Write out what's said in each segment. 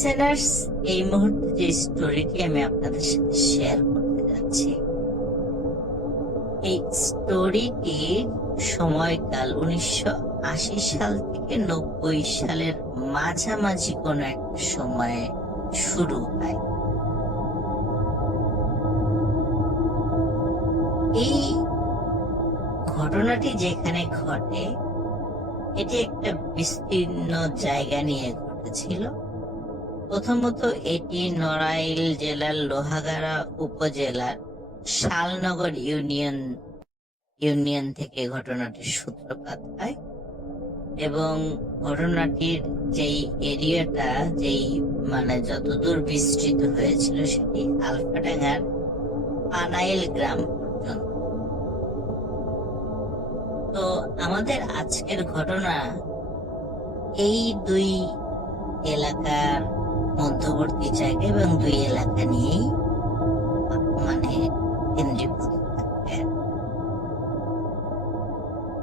Listeners, এই মুহূর্তে যে স্টোরিটি আমি আপনাদের সাথে শেয়ার করতে যাচ্ছি, এই স্টোরিটির সময়কাল 1980 সাল থেকে 90 সালের মাঝামাঝি কোনো একটা সময়ে শুরু হয়। এই ঘটনাটি যেখানে ঘটে, এটি একটা বিস্তীর্ণ জায়গা নিয়ে ঘটেছিল। প্রথমত এটি নড়াইল জেলার লোহাগাড়া উপজেলার শালনগর ইউনিয়ন থেকে ঘটনাটির সূত্রপাত হয় এবং ঘটনাটির যেই এরিয়াটা, যেই যতদূর বিস্তৃত হয়েছিল, সেটি আলফাডাঙ্গার পানাইল গ্রাম পর্যন্ত। তো আমাদের আজকের ঘটনা এই দুই এলাকার মধ্যবর্তী জায়গা এবং দুই এলাকা নিয়েই কেন্দ্রীভূত থাকবে।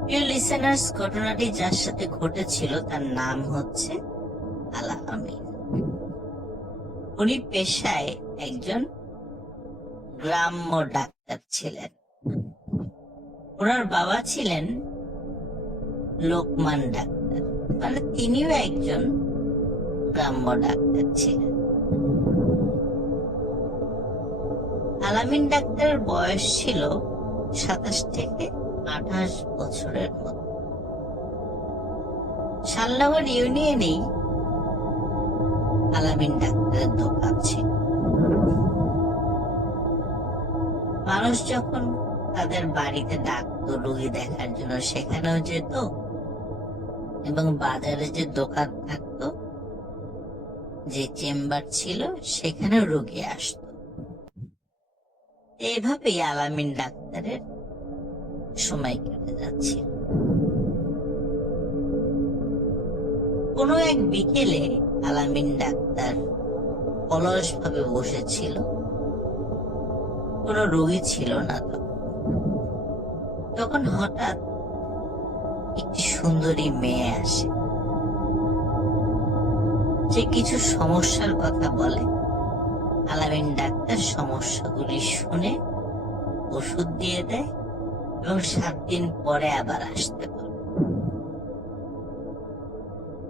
প্রিয় লিসেনার্স, ঘটনাটি যার সাথে ঘটেছিল তার নাম হচ্ছে আলা আমিন। উনি পেশায় একজন গ্রাম্য ডাক্তার ছিলেন। ওনার বাবা ছিলেন লোকমান ডাক্তার, তিনিও একজন গ্রাম্য ডাক্তার ছিলেন। আলামিন ডাক্তারের বয়স ছিল 27 থেকে 28 বছরের মতো। শালনগর ইউনিয়নেই আলামিন ডাক্তারের দোকান ছিল। মানুষ যখন তাদের বাড়িতে ডাকতো রোগী দেখার জন্য, সেখানেও যেত এবং বাজারে যে দোকান থাকতো, যে চেম্বার ছিল, সেখানে রোগী আসতো। এইভাবেই আলামিন ডাক্তারের সময় কেটে যাচ্ছিল। কোনো এক বিকেলে আলামিন ডাক্তার অলস ভাবে বসেছিল, কোনো রোগী ছিল না। তখন হঠাৎ একটি সুন্দরী মেয়ে আসে, যে কিছু সমস্যার কথা বলে। আলামিন ডাক্তার সমস্যাগুলি শুনে ওষুধ দিয়ে দেয় এবং 7 দিন পরে আবার আসতে বলে।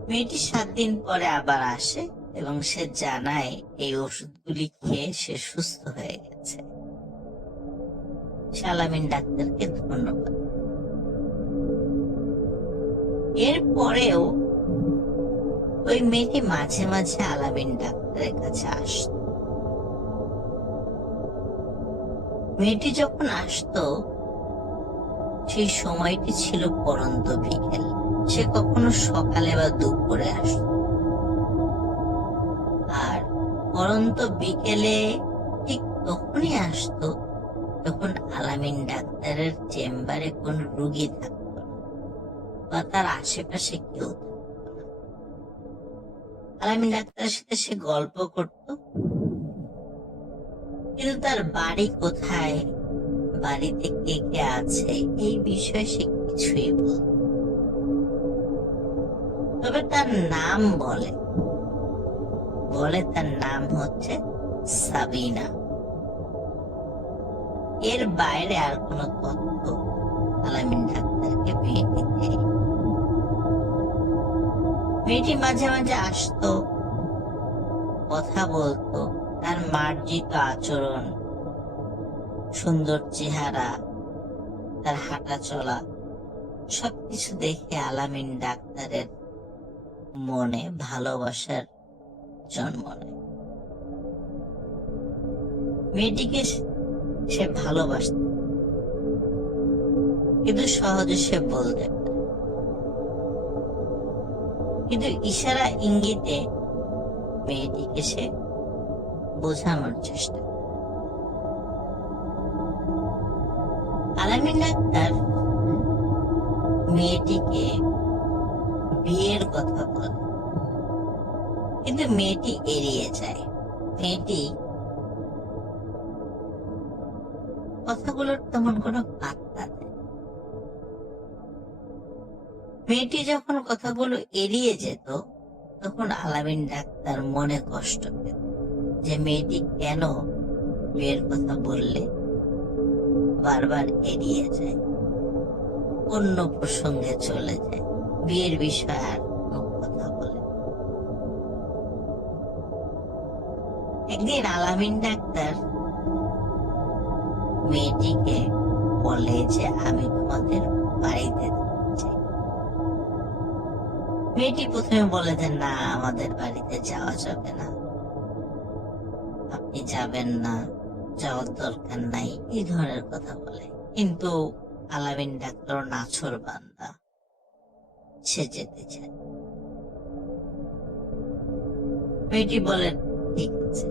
মেয়েটি 7 দিন পরে আবার আসে এবং সে জানায় এই ওষুধগুলি খেয়ে সে সুস্থ হয়ে গেছে। আলামিন ডাক্তারকে ধন্যবাদ। এরপরেও ওই মেয়েটি মাঝে মাঝে আলামিন ডাক্তারের কাছে আসত। মেয়েটি যখন আসতো, সেই সময়টি ছিল পড়ন্ত বিকেল। সে কখনো সকালে বা দুপুরে আসত। আর পড়ন্ত বিকেলে ঠিক তখনই আসতো যখন আলামিন ডাক্তারের চেম্বারে কোন রোগী থাকতো না বা তার আশেপাশে কেউ থাকতো না। আলামিন ডাক্তারের সাথে সে গল্প করত, কিন্তু তার বাড়ি কোথায়, বাড়িতে কে কে আছে, এই বিষয়ে সে কিছুই বলত। তবে তার নাম বলে তার নাম হচ্ছে সাবিনা। এর বাইরে আর কোন তথ্য আলামিন ডাক্তারকে মেয়েটি দেয়। মেয়েটি মাঝে মাঝে আসতো, কথা বলতো। তার মার্জিত আচরণ, সুন্দর চেহারা, তার হাঁটা চলা, সবকিছু দেখে আলামিন ডাক্তারের মনে ভালোবাসার জন্ম নেয়। মেয়েটিকে সে ভালোবাসত, কিন্তু সহজে সে বলতে পারে। কিন্তু ইশারা ইঙ্গিতে মেয়েটিকে সে বোঝানোর চেষ্টা। আলামিন ডাক্তার মেয়েটিকে বিয়ের কথা বলে, কিন্তু মেয়েটি এড়িয়ে যায়। মেয়েটি কথাগুলোর তেমন কোনো পাত্তা দেয়। মেয়েটি যখন কথাগুলো এড়িয়ে যেত, তখন আলামিন ডাক্তার মনে কষ্ট পেল যে মেয়েটি কেন বিয়ের কথা বললে বারবার এড়িয়ে যায়, অন্য প্রসঙ্গে চলে যায়, বিয়ের বিষয়ে আর কোনো কথা বলে। একদিন আলামিন ডাক্তার মেয়েটিকে বলে যে আমি তোমাদের বাড়িতে যাচ্ছি। মেয়েটি প্রথমে বলে যে না, আমাদের বাড়িতে যাওয়া যাবে না, আপনি যাবেন না, যাওয়ার দরকার নাই, এই ধরনের কথা বলে। কিন্তু আলামিন ডাক্তার নাছোড় বান্দা, সে যেতে চায়। মেয়েটি বলে ঠিক আছে,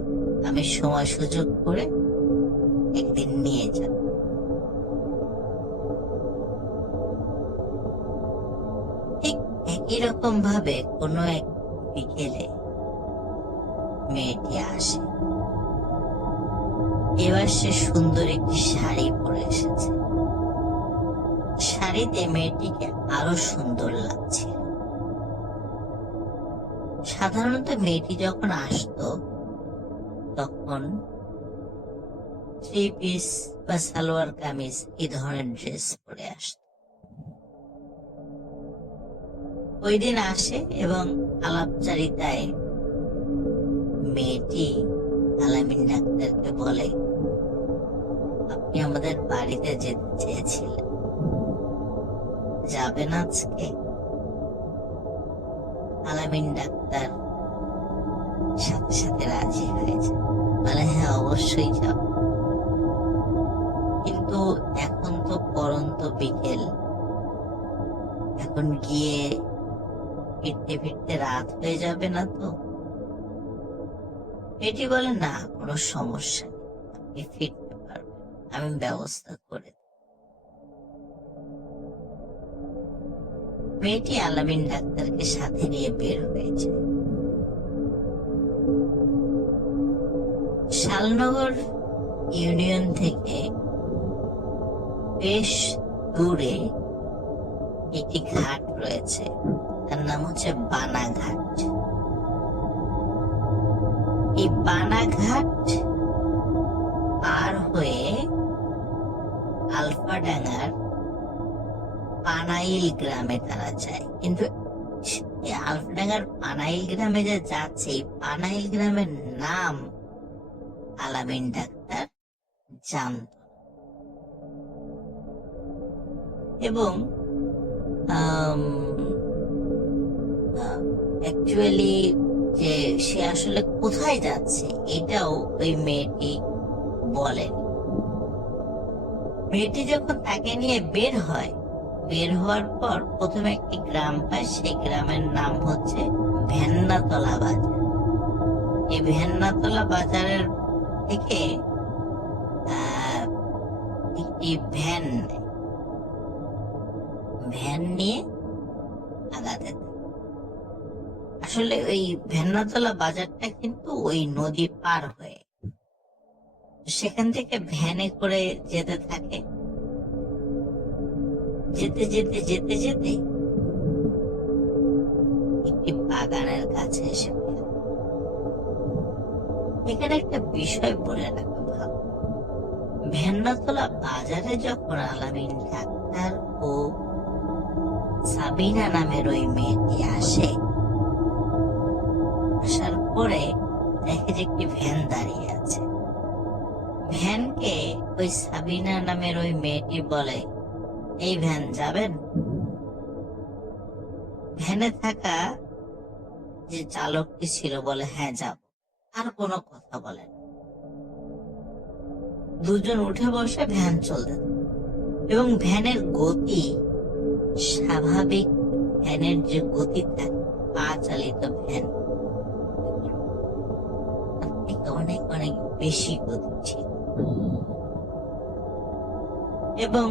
আমি সময় সুযোগ করে একদিন নিয়ে যাব। ঠিক একই রকম ভাবে কোনো এক বিকেলে মেয়েটি আসে। এবার সে সুন্দর একটি শাড়ি পরে এসেছে। শাড়িতে মেয়েটিকে আরো সুন্দর লাগছিল। সাধারণত মেয়েটি যখন আসতো তখন থ্রি পিস বা সালোয়ার কামিজ এই ধরনের ড্রেস পরে আসতো। ওই দিন আসে এবং আলাপচারিতায় মেয়েটি আলামিন ডাক্তারকে বলে, আপনি আমাদের বাড়িতে যেতে চেয়েছিলেন, যাবেন আজকে? আলামিন ডাক্তার সাথে সাথে রাজি হয়েছে, বলে হ্যাঁ অবশ্যই যাব, কিন্তু এখন তো পড়ন্ত বিকেল, এখন গিয়ে ফিরতে ফিরতে রাত হয়ে যাবে না তো? এটি বলে না, কোনো সমস্যা নেই, আপনি ফিরতে পারবেন, আমি ব্যবস্থা করে দেব। মেয়েটি আলামিন ডাক্তারকে সাথে নিয়ে বের হয়েছে। শালনগর ইউনিয়ন থেকে বেশ দূরে একটি ঘাট রয়েছে, তার নাম হচ্ছে বানাঘাট। এই বানাঘাট পার হয়ে আলফাডাঙ্গার পানাইল গ্রামে তারা যায়। কিন্তু আলফাডাঙ্গার পানাইল গ্রামে যে যাচ্ছে, এই পানাইল গ্রামের নাম আলামিন ডাক্তার জানত। এবং অ্যাকচুয়ালি যে সে আসলে কোথায় যাচ্ছে এটাও ওই মেয়েটি বলেন। মেয়েটি যখন তাকে নিয়ে বের হয়, বের হওয়ার পর প্রথমে একটি গ্রাম পায়, সেই গ্রামের নাম হচ্ছে ভেন্নাতলা বাজার। এই ভেন্নাতলা বাজারের থেকে একটি ভ্যান নিয়ে আগাতে। আসলে ওই ভেন্নাতলা বাজারটা কিন্তু ওই নদী পার হয়ে, সেখান থেকে ভ্যানে করে যেতে থাকে। যেতে যেতে যেতে যেতে একটি বাগানের কাছে এসে পড়ে। এখানে একটা বিষয় বলে রাখা ভালো, ভেন্নাতলা বাজারে যখন আলামিন ডাক্তার ও সাবিনা নামের ওই মেয়েটি আসে, আসার পরে দেখে যে একটি ভ্যান দাঁড়িয়ে আছে। ভ্যানকে ওই সাবিনা নামের ওই মেয়েটি বলে, এই ভ্যান যাবেন? ভ্যানে থাকা যে চালকটি ছিল বলে হ্যাঁ যাব, আর কোনো কথা বলে না। দুজন উঠে বসে ভ্যান চলতে থাকে এবং ভ্যানের গতি স্বাভাবিক ভ্যানের যে গতি থাকে, পা চালিত ভ্যান, অনেক অনেক বেশি গতি ছিল। এবং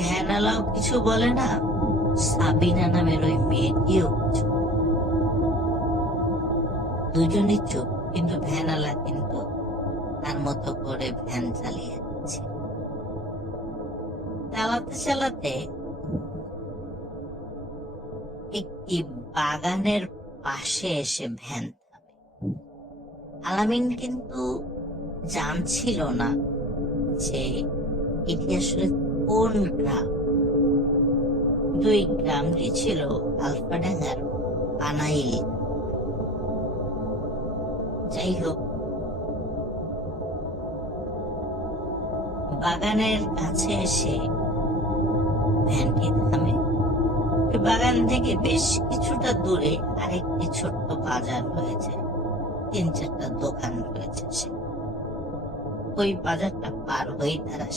ভ্যানালাও কিছু বলে না, সাবিনা নামের ওই মেয়েটিও কিছু। দুজনই চুপ, কিন্তু ভ্যানালা কিন্তু তার মতো করে ভ্যান চালিয়ে যাচ্ছে। চালাতে চালাতে একটি বাগানের পাশে এসে ভ্যান থামে। আলামিন কিন্তু জানছিল না যে এটি আসলে কোন গ্রাম। দুই গ্রামটি ছিল আলফাডাঙ্গার পানাইল। যাই হোক, বাগানের কাছে এসে ভ্যানটি থামে। বাগান থেকে বেশ কিছুটা দূরে আরেকটি ছোট্ট বাজার রয়েছে, 3-4টা দোকান রয়েছে। সে ওই বাজারটা পার হয়ে তারা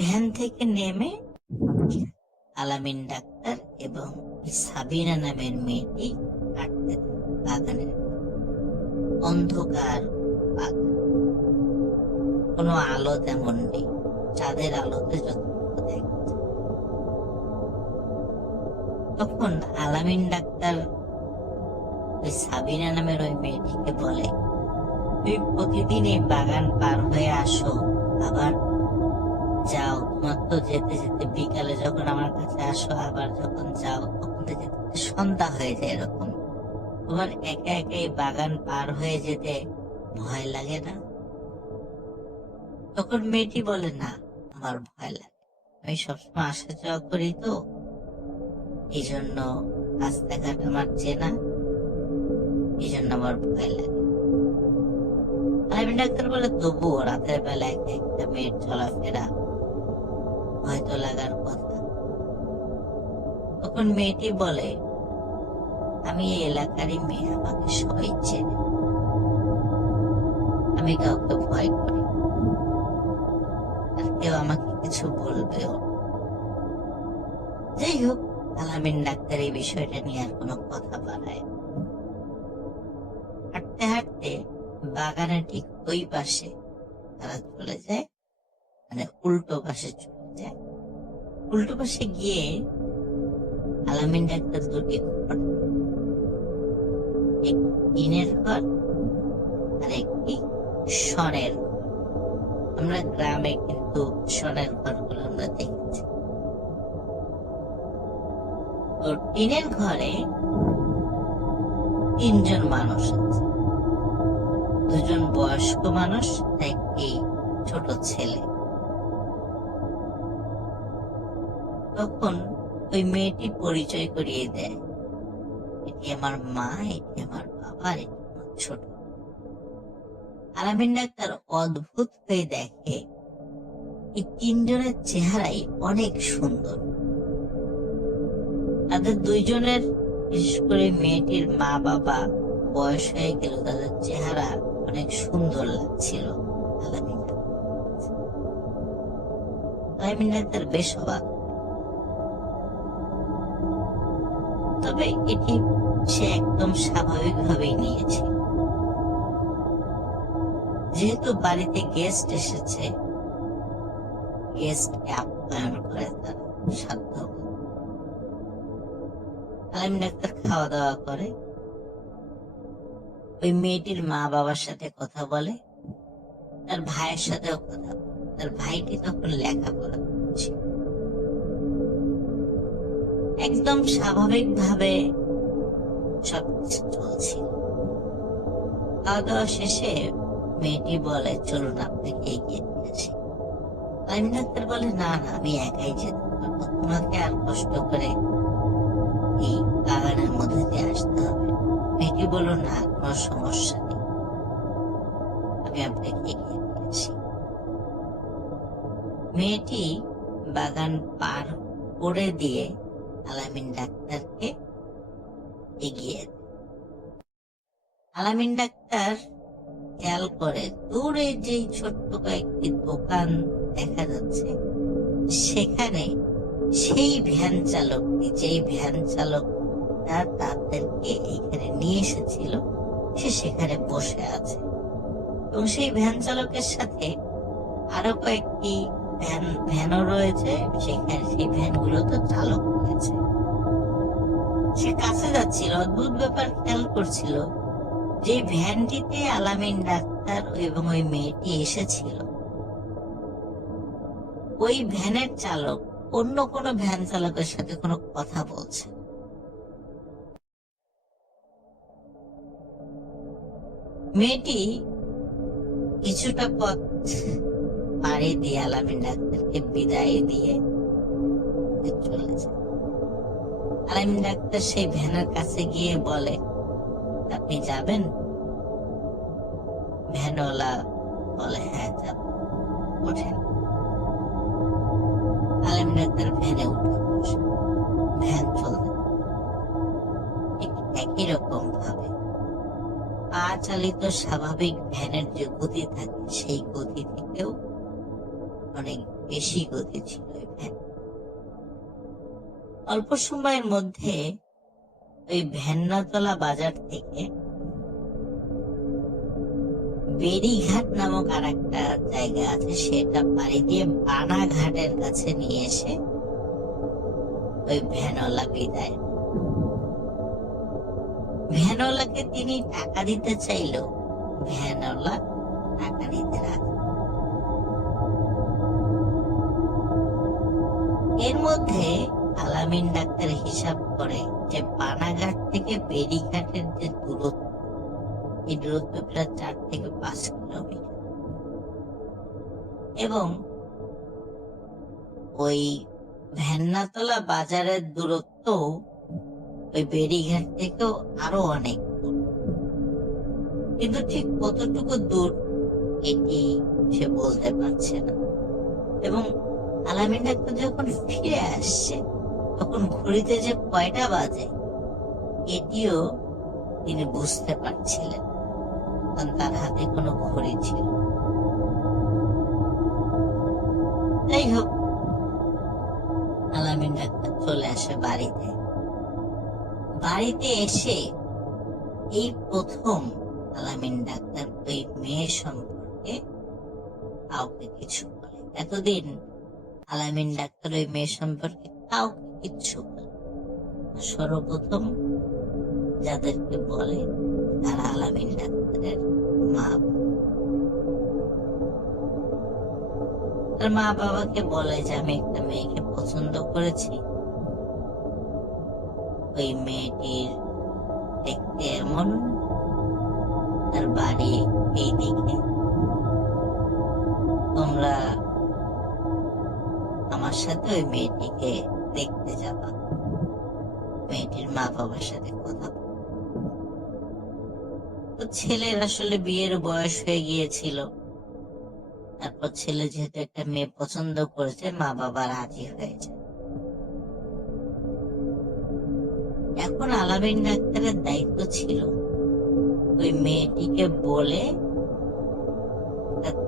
ভ্যান থেকে নেমে আলামিন ডাক্তার এবং সাবিনা নামের মেয়েটি হাঁটতে বাগানের অন্ধকার বাগান, কোনো আলো তেমন নেই, চাঁদের আলোতে যতটুকু দেখা যায়। তখন আলামিন ডাক্তার ওই সাবিনা নামের ওই মেয়েটিকে বলে, তুই প্রতিদিন এই বাগান পার হয়ে আসো, আবার যাও, তোমার তো যেতে যেতে বিকালে যখন আমার কাছে আসো আবার যখন যাও তখন যেতে সন্ধ্যা হয়ে যায়। এরকম তোমার একা একা এই বাগান পার হয়ে যেতে ভয় লাগে না? তখন মেয়েটি বলে, না, আমার ভয় লাগে, আমি সবসময় আসা যাওয়া করি, তো এই জন্য রাস্তাঘাট আমার চেনা, এই জন্য আমার ভয় লাগে। আলামিন ডাক্তার বলে, তবুও রাতের বেলা একা একটা মেয়ের চলাফেরা হয়তো লাগার কথা। তখন মেয়েটি বলে, আমি এই এলাকারই মেয়ে, আমাকে সবাই চেনে, আমি কাউকে ভয় করি, আর কেউ আমাকে কিছু বলবেও। যাই হোক, আলামিন ডাক্তার এই বিষয়টা নিয়ে আর কোনো কথা বাড়ায়। হাঁটতে হাঁটতে বাগানের ঠিক ওই পাশে তারা চলে যায়, মানে উল্টো পাশে চলে যায়। উল্টো পাশে গিয়ে আলামিন ডাক্তার দুটি ঘর, একটি টিনের ঘর আর একটি শনের ঘর। আমরা গ্রামে কিন্তু শনের ঘরগুলো আমরা দেখেছি। তো টিনের ঘরে 3জন মানুষ আছে, 2জন বয়স্ক মানুষ, একটি ছোট ছেলে। তখন ওই মেয়েটি পরিচয় করিয়ে দেয়, এটি আমার মা, এটি আমার বাবা, এটি আমার ছোট। আলামিন ডাক্তার অদ্ভুত হয়ে দেখে এই 3জনের চেহারাই অনেক সুন্দর। তাদের 2জনের, বিশেষ করে মেয়েটির মা বাবা বয়স হয়ে গেল, তাদের চেহারা অনেক সুন্দর লাগছিল আলামিন ডাক্তার বেশ অবাক। তবে এটি সে একদম স্বাভাবিকভাবেই নিয়েছে, যেহেতু বাড়িতে গেস্ট এসেছে, গেস্টকে আপ্যায়ন করে তার সাধ্য। আলামিন ডাক্তার খাওয়া দাওয়া করে, ওই মেয়েটির মা বাবার সাথে কথা বলে, তার ভাইয়ের সাথেও কথা বলে। তার ভাইটি তখন লেখাপড়া করছে। একদম স্বাভাবিক ভাবে সবকিছু চলছিল। খাওয়া দাওয়া শেষে মেয়েটি বলে, চলুন আপনাকে এগিয়ে দিয়েছি। আলামিন ডাক্তার বলে, না না, আমি একাই যেতে পারবো, তোমাকে আর কষ্ট করে এই বাগানের মধ্যে দিয়ে আসতে হবে। মেয়েটি বলল, না, কোনো সমস্যা নেই, আমি আপনাকে এগিয়ে দিয়েছি। মেয়েটি বাগান পার করে দিয়ে আলামিন ডাক্তারকে এগিয়ে দেয়। আলামিন ডাক্তার খেয়াল করে দূরে যে ছোট্ট কয়েকটি দোকান দেখা যাচ্ছে, সেখানে সেই ভ্যান চালকটি, যেই ভ্যান চালক তাদেরকে এখানে নিয়ে এসেছিল, সে সেখানে বসে আছে এবং সেই ভ্যান চালকের সাথে আরো কয়েকটি ভ্যানও রয়েছে, সেখানে সেই ভ্যানগুলো তো চালক রয়েছে। সে কাছে যাচ্ছিল, অদ্ভুত ব্যাপার খেয়াল করছিল, যে ভ্যানটিতে আলামিন ডাক্তার এবং ওই মেয়েটি এসেছিল, ওই ভ্যানের চালক অন্য কোনো ভ্যান চালকের সাথে কোনো কথা বলছে। মেয়েটি কিছুটা পথ পাড়ি দিয়ে আলামিন ডাক্তারকে বিদায় দিয়ে চলে যায়। আলামিন ডাক্তার সেই ভ্যানের কাছে গিয়ে বলে, আপনি যাবেন? ভ্যানওয়ালা বলে, হ্যাঁ যাব। ওঠেন। আলামিন ডাক্তার ভ্যানে উঠে বসে। ভ্যান চলতে ঠিক একই রকম ভাবে পা চালিত স্বাভাবিক ভ্যানের যে গতি থাকে সেই গতি থেকেও অনেক বেশি গতি ছিল ওই ভ্যান। অল্প সময়ের মধ্যে ওই ভ্যান্নাতলা বাজার থেকে বেড়িঘাট নামক আর একটা জায়গা আছে, সেটা পাড়ি দিয়ে বানাঘাটের কাছে নিয়ে এসে ওই ভ্যানওয়ালা বিদায়। ভ্যানওয়ালাকে তিনি টাকা দিতে চাইল, ভ্যানওয়ালা টাকা দিতে রাজি। এর মধ্যে আলামিন ডাক্তার হিসাব করে যে বানাঘাট থেকে বেড়িঘাটের যে দূরত্ব, এই দূরত্ব প্রায় 4 থেকে 5 কিলোমিটার, এবং ওই ভ্যান্নাতলা বাজারের দূরত্ব ওই বেড়িঘাট থেকেও আরো অনেক দূর। কিন্তু ঠিক কতটুকু দূর এটি সে বলতে পারছে না। এবং আলামিন ডাক্তার যখন ফিরে আসছে তখন ঘড়িতে যে কয়টা বাজে এটিও তিনি বুঝতে পারছিলেন, কারণ তার হাতে কোনো ঘড়ি ছিল। যাই হোক, আলামিন ডাক্তার চলে আসে বাড়িতে। বাড়িতে এসে এই প্রথম আলামিন ডাক্তার ওই মেয়ে সম্পর্কে কাউকে কিছু বলে। এতদিন আলামিন ডাক্তার ওই মেয়ে সম্পর্কে কাউকে কিচ্ছু বলে। সর্বপ্রথম যাদেরকে বলে তারা আলামিন ডাক্তারের মা। তার মা বাবাকে বলে যে আমি একটা মেয়েকে পছন্দ করেছি, ওই মেয়েটির দেখতে এমন, তার বাড়ি এই দিকে, তোমরা আমার সাথে ওই মেয়েটিকে দেখতে যাবা। মেয়েটির মা বাবার সাথে কথা বল। তো ছেলের আসলে বিয়ের বয়স হয়ে গিয়েছিল। তারপর ছেলে যেহেতু একটা মেয়ে পছন্দ করেছে, মা বাবা রাজি হয়েছে। এখন আলামিন ডাক্তারের দায়িত্ব ছিল ওই মেয়েটিকে বলে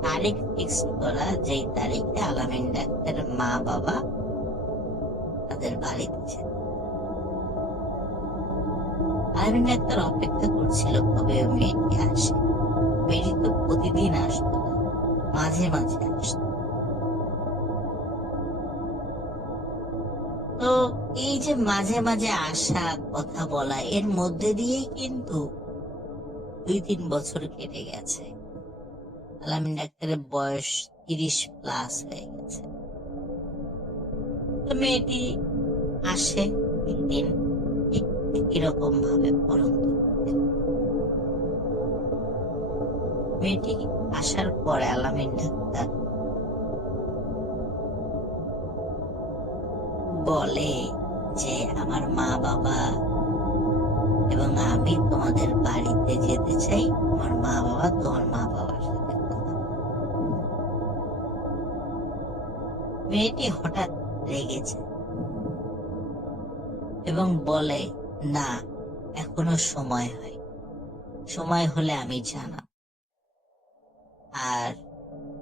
তারিখ ফিক্স করা, যেই তারিখে আলামিন ডাক্তারের মা বাবা তাদের বাড়িতে ছিল। আলামিন ডাক্তার অপেক্ষা করছিল কবে ওই মেয়েটি আসে। মেয়েটি তো প্রতিদিন আসতো না, মাঝে মাঝে আসতো। তো এই যে মাঝে মাঝে আসা, কথা বলা, এর মধ্যে দিয়েই কিন্তু 2-3 বছর কেটে গেছে। আলামিন ডাক্তারের বয়স 30+ হয়ে গেছে। তো মেয়েটি আসে একদিন, এরকম ভাবে পরন্ত। মেয়েটি আসার পরে আলামিন ডাক্তার বলে যে আমার মা বাবা এবং আমি তোমাদের বাড়িতে যেতে চাই, আমার মা বাবা তোমার মা বাবার সাথে কথা বলো। মেয়েটি হঠাৎ রেগেছে এবং বলে, না, এখনো সময় হয়, সময় হলে আমি জানাব। আর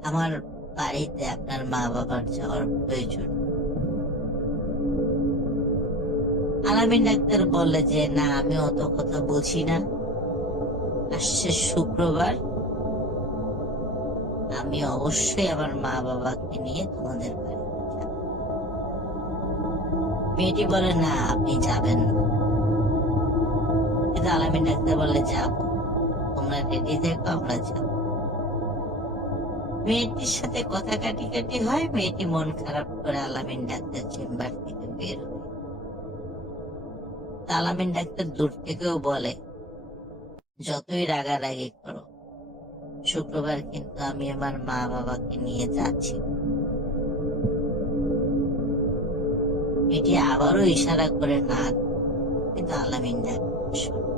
আমার বাড়িতে আপনার মা বাবার যাওয়ার প্রয়োজন। আলামিন ডাক্তার বলে যে না, আমি অত কথা বুঝি না, আসছে শুক্রবার, আমি অবশ্যই আমার মা বাবাকে নিয়ে তোমাদের বাড়িতে যাব। মেয়েটি বলে না, আপনি যাবেন না। কিন্তু আলামিন ডাক্তার বলে যাব, তোমরা রেডি থেকো, আমরা যাব। মেয়েটির সাথে কথা কাটি হয়। মেয়েটি মন খারাপ করে আলামিন ডাক্তার চেম্বার থেকে বের হয়। আলামিন ডাক্তার দূর থেকেও বলে, যতই রাগারাগি করো, শুক্রবার কিন্তু আমি আমার মা বাবাকে নিয়ে যাচ্ছি। এটি আবারও ইশারা করে না, কিন্তু আলামিন ডাক্তার শোনে।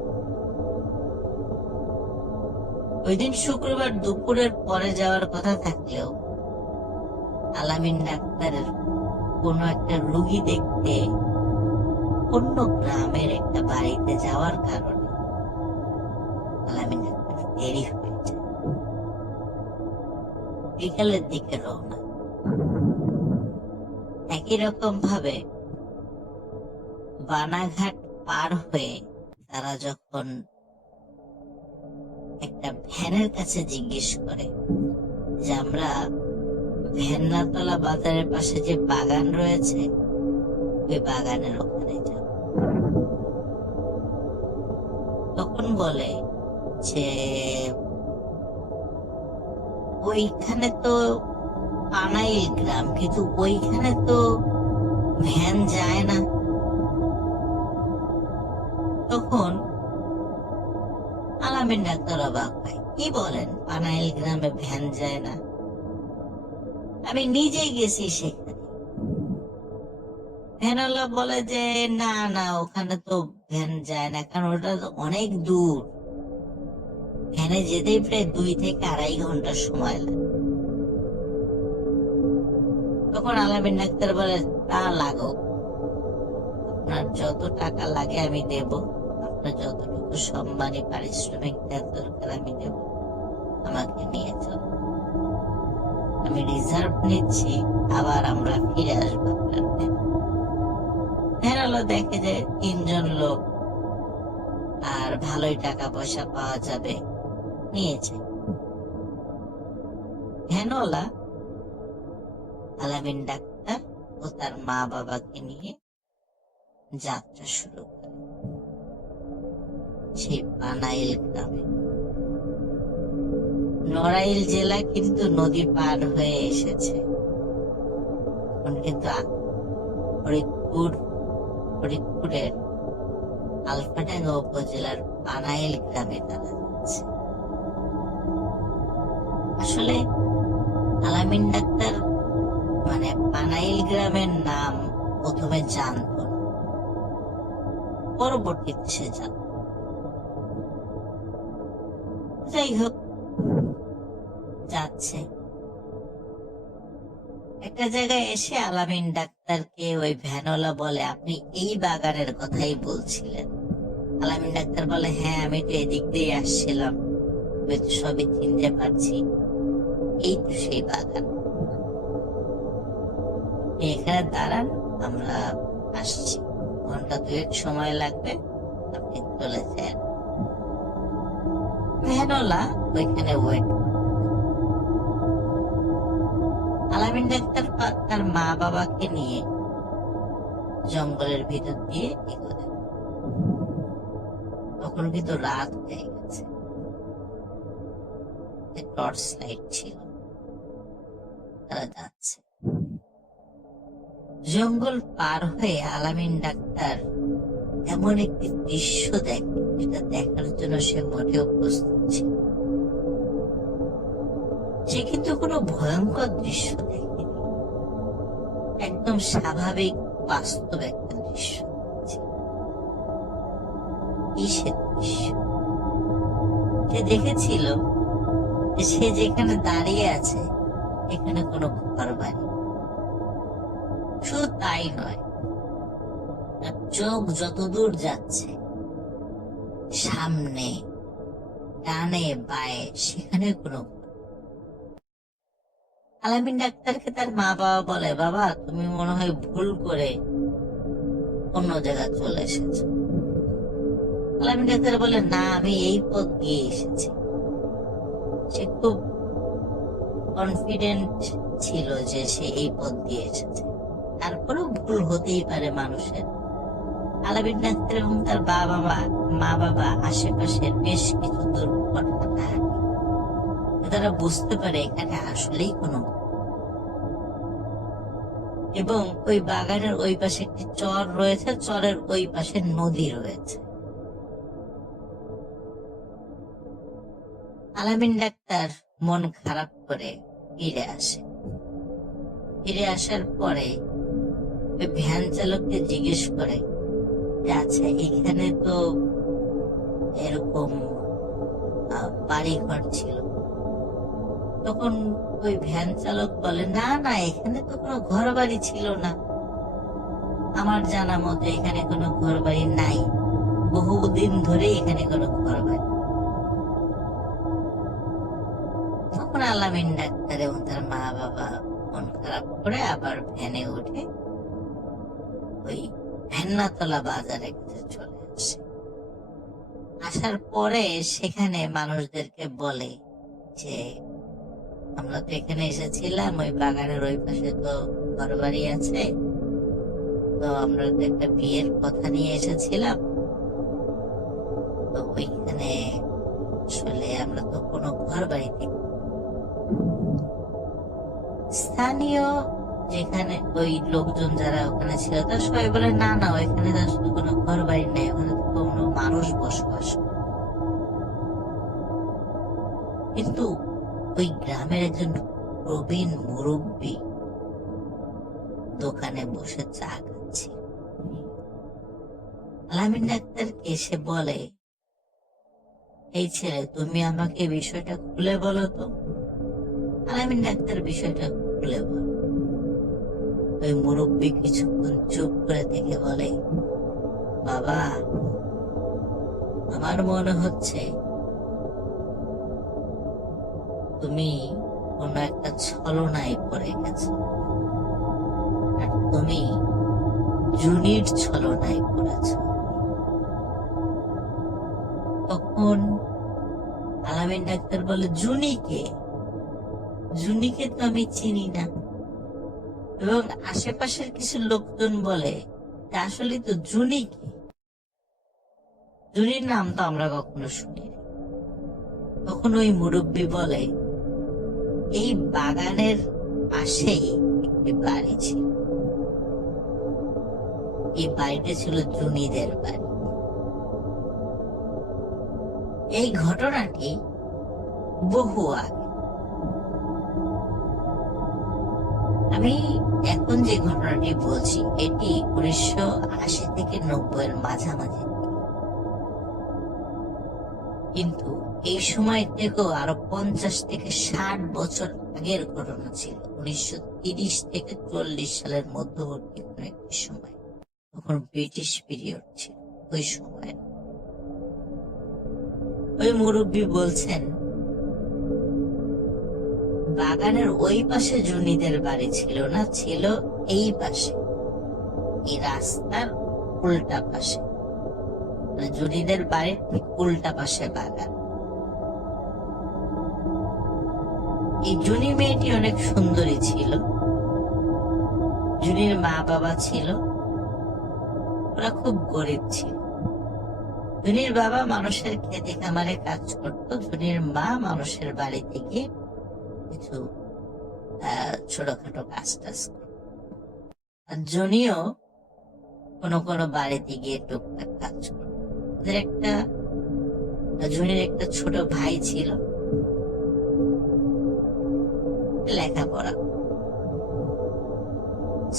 ওই দিন শুক্রবার দুপুরের পরে যাওয়ার কথা থাকলেও আলামিন ডাক্তারের কোন একটা রুগী দেখতে অন্য গ্রামের একটা বাড়িতে যাওয়ার কারণে আলামিন ডাক্তার দেরি হয়ে যায়। বিকালের দিকে রওনা। একই রকম ভাবে বানাঘাট পার হয়ে তারা যখন একটা ভ্যানের কাছে জিজ্ঞেস করে যে আমরা ভেন্নাতলা বাজারের পাশে যে বাগান রয়েছে ওই বাগানের ওখানে যাব, তখন বলে যে ওইখানে তো পানাইল গ্রাম, কিন্তু ওইখানে তো ভ্যান যায় না। তখন আলামিন ডাক্তার অবাক হয়, কি বলেন পানাইল গ্রামে ভ্যান যায় না? আমি নিজেই গেছি সেখানে। ভ্যানওয়ালা বলে যে না না, ওখানে তো ভ্যান যায় না, কারণ ওটা তো অনেক দূর, ভ্যানে যেতেই প্রায় 2 থেকে 2.5 ঘন্টা সময় লাগে। তখন আলামিন ডাক্তার বলে, তা লাগো, আপনার যত টাকা লাগে আমি দেব, আপনার যতটুকু সম্মানী পারিশ্রমিক দেওয়ার দরকার আমি দেব, আমাকে নিয়ে চলো, আমি রিজার্ভ নিচ্ছি, আবার আমরা ফিরে আসবো আপনার ভ্যানওয়ালা দেখে যে 3 জন লোক আর ভালোই টাকা পয়সা পাওয়া যাবে, নিয়েছে। ভ্যানওয়ালা আলামিন ডাক্তার ও তার মা বাবাকে নিয়ে যাত্রা শুরু করে সেই পানাইল গ্রামে। নড়াইল জেলা কিন্তু নদী পার হয়ে এসেছে। এখন কিন্তু ফরিদপুরের আলফাডাঙ্গা উপজেলার পানাইল গ্রামে তারা যাচ্ছে। আসলে আলামিন ডাক্তার মানে পানাইল গ্রামের নাম প্রথমে জানত না, পরবর্তীতে সে জানত। যাই হোক, যাচ্ছে। একটা জায়গায় এসে আলামিন ডাক্তারকে ওই ভ্যানওয়ালা বলে, আপনি এই বাগানের কথাই বলছিলেন? আলামিন ডাক্তার বলে, হ্যাঁ আমি তো এদিক দিয়ে আসছিলাম, আমি তো সবই চিনতে পারছি, এই তো সেই বাগান, এখানে দাঁড়ান, আমরা আসছি, 1-2 ঘন্টা সময় লাগবে, আপনি চলে যান। ভ্যানওয়ালা ওইখানে ওয়েট। আলামিন ডাক্তার তার মা বাবাকে নিয়ে জঙ্গলের ভিতর দিয়ে এগোলেন। তখন কিন্তু রাত হয়ে গেছে, টর্চ লাইট ছিল, তারা যাচ্ছে। জঙ্গল পার হয়ে আলামিন ডাক্তার এমন একটি দৃশ্য দেখে যেটা দেখার জন্য সে মোটেও প্রস্তুত ছিল। সে কিন্তু কোনো ভয়ঙ্কর দৃশ্য দেখেনি, একদম স্বাভাবিক বাস্তব একটা দৃশ্য দেখছে। কি সে দৃশ্য? সে দেখেছিল যে সে যেখানে দাঁড়িয়ে আছে এখানে কোনো ঘর বাড়ি, শুধু তাই নয়, চোখ যতদূর যাচ্ছে সামনে ডানে বায়ে সেখানে কোনো। আলামিন ডাক্তারকে তার মা বাবা বলে, বাবা তুমি মনে হয় ভুল করে অন্য জায়গায় চলে এসেছো। আলামিন ডাক্তার বলে, না আমি এই পথ দিয়ে এসেছি। সে খুব কনফিডেন্ট ছিল যে সে এই পথ দিয়ে এসেছে, তারপরেও ভুল হতেই পারে মানুষের। আলামিন ডাক্তার এবং তার মা বাবা আশেপাশের বেশ কিছু দুর্ঘটনা তারা বুঝতে পারে এখানে আসলেই কোনো। এবং ওই বাগানের ওই পাশে একটি চর রয়েছে, চরের ওই পাশে নদী রয়েছে। আলামিন ডাক্তার মন খারাপ করে ফিরে আসে। ফিরে আসার পরে ওই ভ্যান চালককে জিজ্ঞেস করে যে আচ্ছা, এখানে তো এরকম বাড়ি ঘর ছিল। তখন ওই ভ্যান চালক বলে, না না, এখানে তো কোনো ঘর বাড়ি ছিল না, আমার জানা মতে এখানে কোনো ঘর বাড়ি নাই, বহুদিন ধরে এখানে কোনো ঘর বাড়ি। তখন আলামিন ডাক্তার এবং তার মা বাবা মন খারাপ করে আবার ভ্যানে উঠে ওই ভেন্নাতলা বাজারে চলে আসে। আসার পরে সেখানে মানুষদেরকে বলে যে আমরা তো এখানে এসেছিলাম, ওই বাগানের ওই পাশে তো ঘর বাড়ি আছে, তো আমরা তো একটা বিয়ের কথা নিয়ে এসেছিলাম, তো ওইখানে আসলে আমরা তো কোনো ঘর বাড়ি দেখি। স্থানীয় যেখানে ওই লোকজন যারা ওখানে ছিল তারা সবাই বলে, না না, ওইখানে তো আসলে কোনো ঘর বাড়ি নেই, ওখানে তো কোনো মানুষ বসবাস। কিন্তু ওই গ্রামের একজন প্রবীণ মুরব্বী দোকানে বসে চা খাচ্ছে। আলামিন ডাক্তারকে এসে বলে, এই ছেলে, তুমি আমাকে বিষয়টা খুলে বলো তো। আলামিন ডাক্তার বিষয়টা খুলে বলে। ওই মুরব্বী কিছুক্ষণ চুপ করে থেকে বলে, বাবা, আমার মনে হচ্ছে তুমি কোন একটা ছলনায় পড়ে গেছো, আর তুমি জুনির ছলনায় পড়েছ। তখন আলামিন ডাক্তার বলে, জুনিকে? জুনিকে তো আমি চিনি না। এবং আশেপাশের কিছু লোকজন বলে আসলে তো জুনিকে, জুনির নাম তো আমরা কখনো শুনিনি। তখন ওই মুরব্বী বলে, এই বাগানের পাশেই একটি বাড়ি ছিল, এই বাড়িটা ছিল জুনিদের বাড়ি। এই ঘটনাটি বহু আগে, আমি এখন যে ঘটনাটি বলছি এটি 1980 থেকে 90 এর মাঝামাঝি। কিন্তু এই সময় থেকেও আরো 50 থেকে 60 বছর আগের ঘটনা ছিল। 1930 থেকে 40 সালের মধ্যবর্তী কোন একটি সময়, তখন ব্রিটিশ পিরিয়ড ছিল। ওই সময় ওই মুরব্বী বলছেন, বাগানের ওই পাশে জুনিদের বাড়ি ছিল না, ছিল এই পাশে, এই রাস্তার উল্টা পাশে, মানে জুনিদের বাড়ির ঠিক উল্টা পাশে বাগান। এই জুনি মেয়েটি অনেক সুন্দরী ছিল, জুনির মা বাবা ছিল, ওরা খুব গরিব ছিল। জুনির বাবা মানুষের খেতে খামারে কাজ করত, জুনির মা মানুষের বাড়িতে গিয়ে কিছু ছোটখাটো কাজ টাজ করত। আর জুনিও কোনো কোনো বাড়িতে গিয়ে টুকটাক কাজ করত। ওদের একটা, জুনির একটা ছোট ভাই ছিল, লেখাপড়া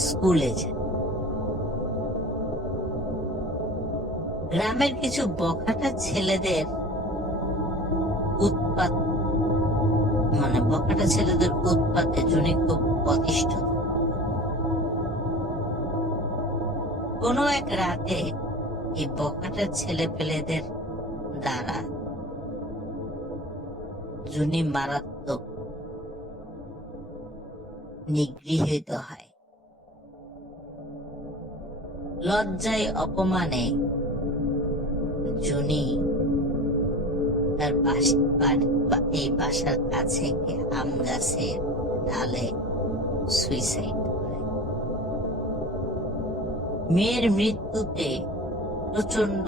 স্কুলে যায়। গ্রামের কিছু বখাটা ছেলেদের উৎপাত, মানে বখাটা ছেলেদের উৎপাতে জুনি খুব অতিষ্ঠ। কোন এক রাতে এই বখাটা ছেলে পেলেদের দ্বারা জুনি মারাত্মক নিগৃহীত হয়। লজ্জায় অপমানে জুনি তার এই বাসার কাছে আম গাছের ডালে সুইসাইড করে। মেয়ের মৃত্যুতে প্রচন্ড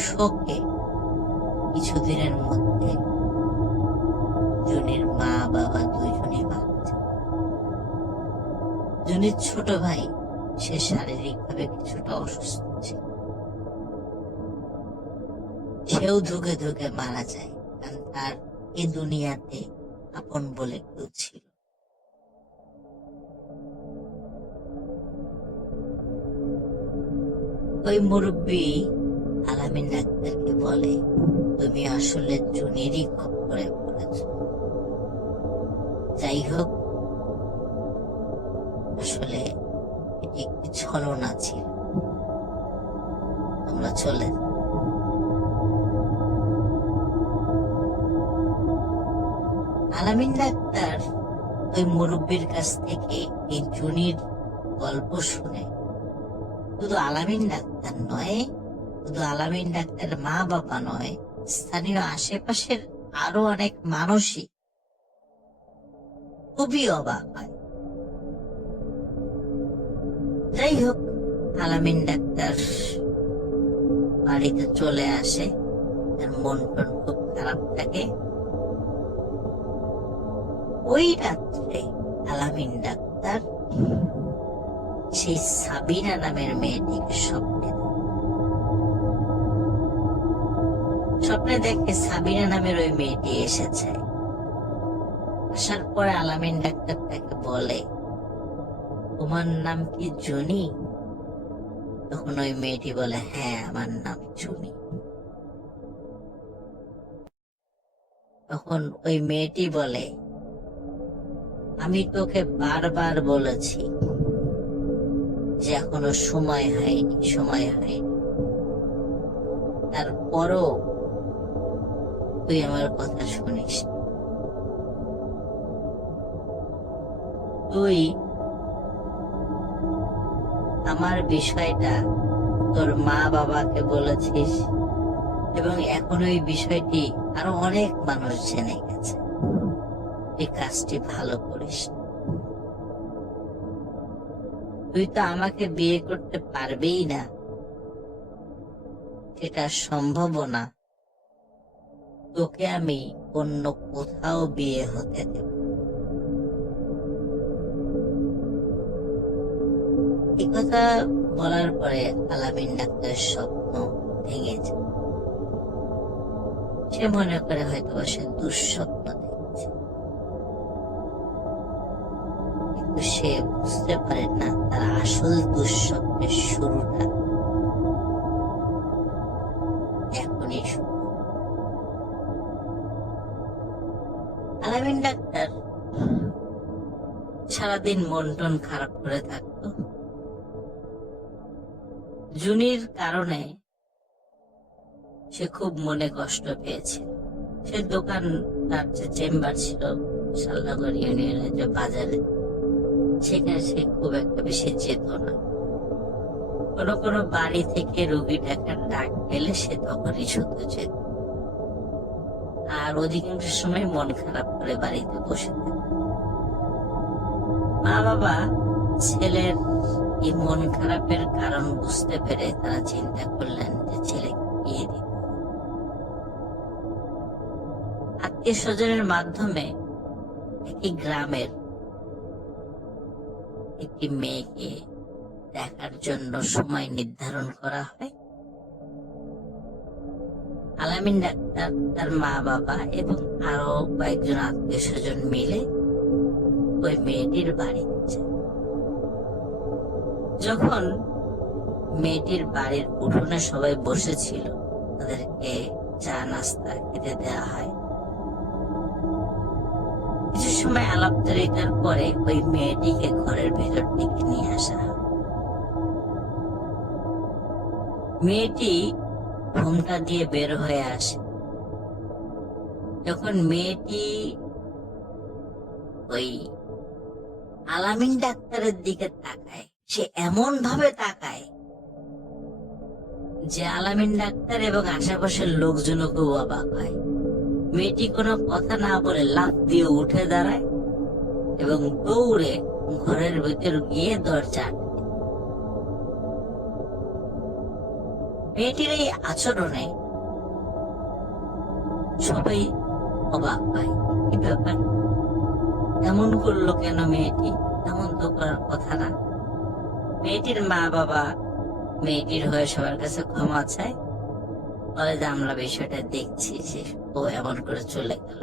শোকে কিছুদিনের মধ্যে জুনির মা বাবা দুইজনই মারা যায়। জুনির ছোট ভাই সে শারীরিকভাবে কিছুটা অসুস্থ ছিল, সেও ধুকে ধুকে মারা যায়, কারণ তার এ দুনিয়াতে আপন বলে কেউ ছিল। ওই মুরব্বী আলামিন ডাক্তারকে বলে, তুমি আসলে জুনিরই খপ্পরে পড়েছ। যাই হোক, আসলে এটি একটি ছলনা ছিল, তোমরা চলে। আলামিন ডাক্তার ওই মুরব্বীর কাছ থেকে এই জুনির গল্প শুনে শুধু আলামিন ডাক্তার নয়, শুধু আলামিন ডাক্তারের মা বাবা নয়, স্থানীয় আশেপাশের আরো অনেক মানুষই খুবই অবাক হয়। যাই হোক, আলামিন ডাক্তার বাড়িতে চলে আসে, তার মন টন খুব খারাপ থাকে। ওই রাত্রে আলামিন ডাক্তার সেই সাবিনা নামের মেয়েটিকে স্বপ্নে দেখে সাবিনা নামের ওই মেয়েটি এসেছে। আসার পরে আলামিন ডাক্তার তাকে বলে, তোমার নাম কি জুনি? তখন ওই মেয়েটি বলে, হ্যাঁ, আমার নাম জুনি। তখন ওই মেয়েটি বলে, আমি তোকে বারবার বলেছি যে এখনো সময় হয়নি, তারপরও তুই আমার কথা শুনিস। তুই আমার বিষয়টা তোর মা বাবাকে বলেছিস এবং এখন ওই বিষয়টি আরো অনেক মানুষ জেনে গেছে। এই কাজটি ভালো করিস। তুই তো আমাকে বিয়ে করতে পারবেই না, এটা সম্ভব না। তোকে আমি অন্য কোথাও বিয়ে হতে দেব। এই কথা বলার পরে আলামিন ডাক্তারের স্বপ্ন ভেঙে যায়। সে মনে করে হয়তো সে দুঃস্বপ্ন দেখছে, কিন্তু সে বুঝতে পারে না তার আসল দুঃস্বপ্নের শুরুটা এখনই শুরু। আলামিন ডাক্তার সারাদিন মন টন খারাপ করে থাকতো। জুনির কারণে সে খুব মনে কষ্ট পেয়েছিল। সে দোকান, তার যে চেম্বার ছিল শালনগর ইউনিয়নের যে বাজারে, সেখানে সে খুব একটা বেশি যেত না। কোনো বাড়ি থেকে রোগী ডাকার ডাক পেলে সে তখনই শুধু যেত, আর অধিকাংশ সময় মন খারাপ করে বাড়িতে বসে থাকে। মা বাবা ছেলের এই মন খারাপের কারণ বুঝতে পেরে তারা চিন্তা করলেন যে ছেলেকে বিয়ে দিতে। আত্মীয় স্বজনের মাধ্যমে একই গ্রামের একটি মেয়েকে দেখার জন্য সময় নির্ধারণ করা হয়। আলামিন ডাক্তার, তার মা বাবা এবং আরো কয়েকজন আত্মীয় স্বজন মিলে ওই মেয়েটির বাড়িতে যায়। যখন মেয়েটির বাড়ির উঠোনে সবাই বসেছিল, তাদেরকে চা নাস্তা খেতে দেওয়া হয়। কিছু সময় আলাপচারিতার পরে ওই মেয়েটিকে ঘরের ভেতর থেকে নিয়ে আসা হয়। মেয়েটি ঘুমটা দিয়ে বের হয়ে আসে। যখন মেয়েটি ওই আলামিন ডাক্তারের দিকে তাকায়, সে এমন ভাবে তাকায় যে আলামিন ডাক্তার এবং আশেপাশের লোকজনও খুব অবাক হয়। মেয়েটি কোনো কথা না বলে লাফ দিয়ে উঠে দাঁড়ায় এবং দৌড়ে ঘরের ভেতর গিয়ে দরজা আটকে। মেয়েটির এই আচরণে সবাই অবাক হয়, কি ব্যাপার, এমন করলো কেন মেয়েটি? এমন তো করার কথা না। মেয়েটির মা বাবা মেয়েটির হয়ে সবার কাছে ক্ষমা চায়, বলে যে আমরা বিষয়টা দেখছি যে ও এমন করে চলে গেল।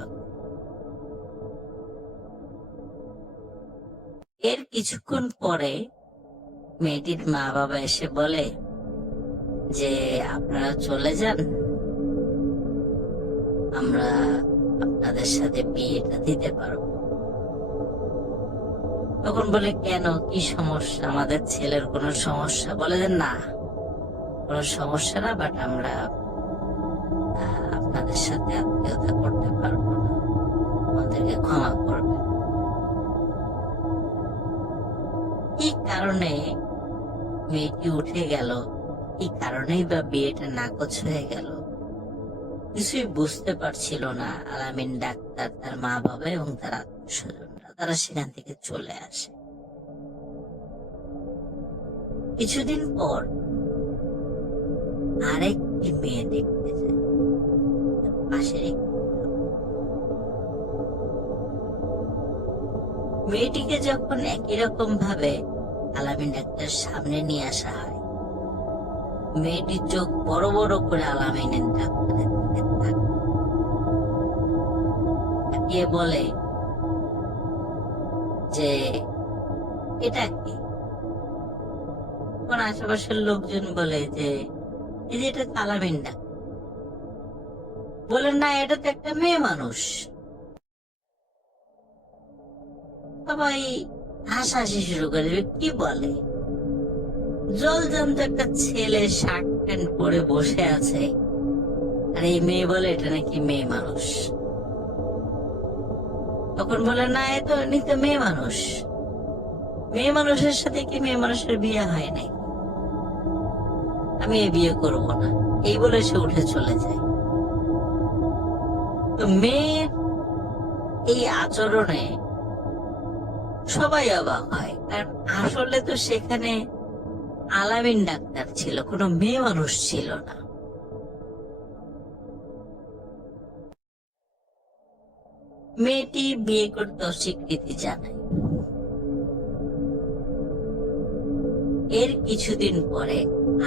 এর কিছুক্ষণ পরে মেয়েটির মা বাবা এসে বলে যে আপনারা চলে যান, আমরা আপনাদের সাথে বিয়েটা দিতে পারবো। তখন বলে কেন, কি সমস্যা, আমাদের ছেলের কোনো সমস্যা? বলে যে না, কোনো সমস্যা না, বাট আমরা আপনাদের সাথে আত্মীয়তা করতে পারবো না, আমাদেরকে ক্ষমা করবে। কি কারণে মেয়েটি উঠে গেল, কি কারণেই বা বিয়েটা নাকচ হয়ে গেল, কিছুই বুঝতে পারছিল না আলামিন ডাক্তার, তার মা বাবা এবং তার আত্মীয় স্বজনরা। তারা সেখান থেকে চলে আসে। কিছুদিন পর আরেকটি মেয়ে দেখতে যায় পাশের। মেয়েটিকে যখন একই রকম ভাবে আলামিন ডাক্তারের সামনে নিয়ে আসা হয়, মেয়েটির চোখ বড় বড় করে আলামিনের ডাক্তারের দিকে তাকিয়ে বলে যে এটা কি? কোন আশেপাশের লোকজন বলে যে এই যে এটা আলামিন ডাক্তার। বলে না, এটা তো একটা মেয়ে মানুষ। সবাই হাসাহাসি শুরু করে দেবে, কি বলে, জলজান্ত একটা ছেলে শার্ট প্যান্ট পরে বসে আছে, আর এই মেয়ে বলে এটা নাকি মেয়ে মানুষ। তখন বলে না, এ তো নিতে মেয়ে মানুষ, মেয়ে মানুষের সাথে কি মেয়ে মানুষের বিয়ে হয় নাই, আমি এ বিয়ে করব না, এই বলে সে উঠে চলে যায়। তো মেয়ের এই আচরণে সবাই অবাক হয়, কারণ আসলে তো সেখানে আলামিন ডাক্তার ছিল, কোনো মেয়ে মানুষ ছিল না। মেয়েটি বিয়ে করতে অস্বীকৃতি জানায়। এর কিছুদিন পরে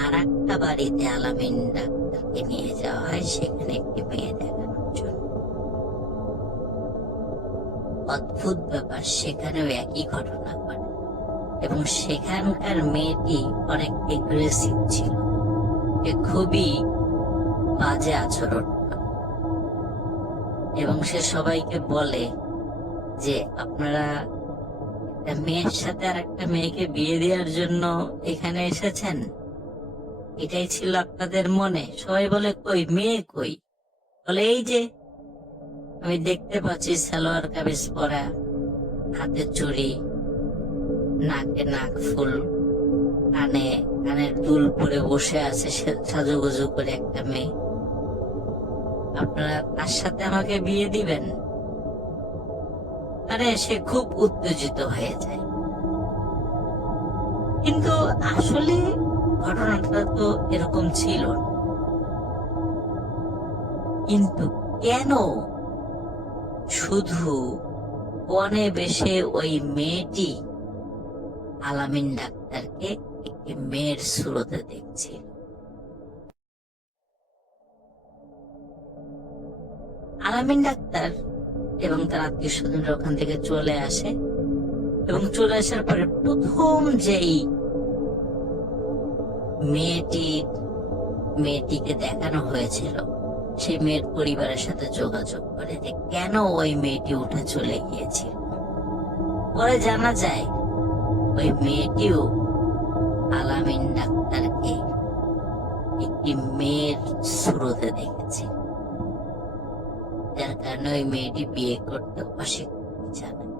আর একটা বাড়িতে আলামিন ডাক্তারকে নিয়ে যাওয়া হয়, সেখানে একটি মেয়ে দেখানোর জন্য। অদ্ভুত ব্যাপার, সেখানেও একই ঘটনা ঘটে এবং সেখানকার মেয়েটি অনেক এগ্রেসিভ ছিল, খুবই বাজে আচরণ করে এবং সে সবাইকে বলে যে আপনারা একটা মেয়ের সাথে আর একটা মেয়েকে বিয়ে দেওয়ার জন্য এখানে এসেছেন, এটাই ছিল আপনাদের মনে? সবাই বলে কই মেয়ে কই? বলে এই যে আমি দেখতে পাচ্ছি সালোয়ার কামিজ পরা, হাতে চুড়ি, নাকে নাক ফুল, কানের দুল পরে বসে আছে সাজুগুজু করে একটা মেয়ে, আপনারা তার সাথে আমাকে বিয়ে দিবেন? আরে সে খুব উত্তেজিত হয়ে যায়। কিন্তু আসলে ঘটনাটা তো এরকম ছিল না। কিন্তু কেন শুধু বনে বেশে ওই মেয়েটি আলামিন ডাক্তারকে একটি মেয়ের সুরতে দেখছিল? আলামিন ডাক্তার এবং তার আত্মীয় স্বজনরা ওখান থেকে চলে আসে এবং চলে আসার পরে প্রথম যেই মেয়েটিকে দেখানো হয়েছিল, সেই মেয়ের পরিবারের সাথে যোগাযোগ করে যে কেন ওই মেয়েটি উঠে চলে গিয়েছিল। পরে জানা যায় ওই মেয়েটিও আলামিন ডাক্তারকে একটি মেয়ের স্রোতে দেখেছে, যার কারণে ওই মেয়েটি বিয়ে করতে অস্বীকৃতি জানায়।